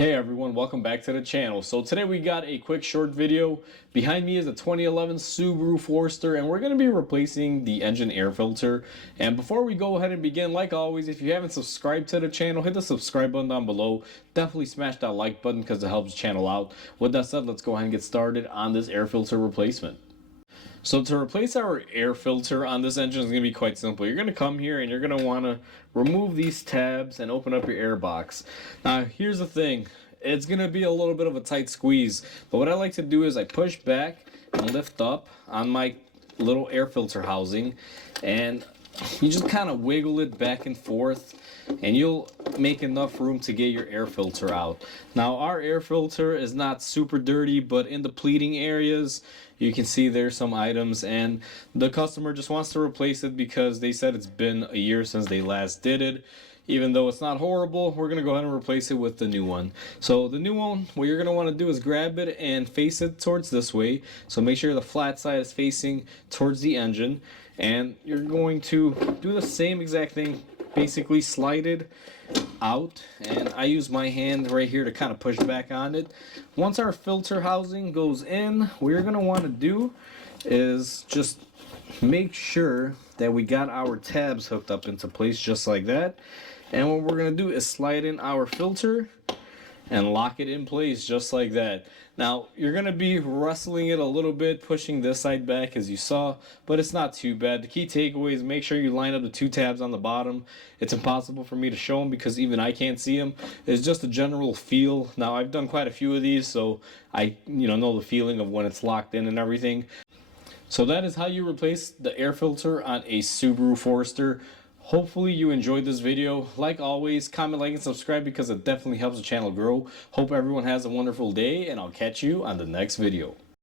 Hey everyone, welcome back to the channel. So today we got a quick short video. Behind me is a 2011 Subaru Forester and we're going to be replacing the engine air filter. And before we go ahead and begin, like always, if you haven't subscribed to the channel, hit the subscribe button down below. Definitely smash that like button because it helps the channel out. With that said, let's go ahead and get started on this air filter replacement. So to replace our air filter on this engine is going to be quite simple. You're going to come here and you're going to want to remove these tabs and open up your air box. Now here's the thing, it's going to be a little bit of a tight squeeze, but what I like to do is I push back and lift up on my little air filter housing, and you just kind of wiggle it back and forth and you'll make enough room to get your air filter out. Now our air filter is not super dirty, but in the pleating areas you can see there's some items, and the customer just wants to replace it because they said it's been a year since they last did it. Even though it's not horrible, we're going to go ahead and replace it with the new one. So the new one, what you're going to want to do is grab it and face it towards this way. So make sure the flat side is facing towards the engine, and you're going to do the same exact thing. Basically slide it out, and I use my hand right here to kind of push back on it. Once our filter housing goes in, what you're going to want to do is just make sure that we got our tabs hooked up into place just like that. And what we're going to do is slide in our filter and lock it in place just like that. Now you're going to be wrestling it a little bit, pushing this side back as you saw, but it's not too bad. The key takeaway is make sure you line up the two tabs on the bottom. It's impossible for me to show them because even I can't see them. It's just a general feel. Now I've done quite a few of these, so I know the feeling of when it's locked in and everything. So that is how you replace the air filter on a Subaru Forester. Hopefully you enjoyed this video. Like always, comment, like, and subscribe because it definitely helps the channel grow. Hope everyone has a wonderful day, and I'll catch you on the next video.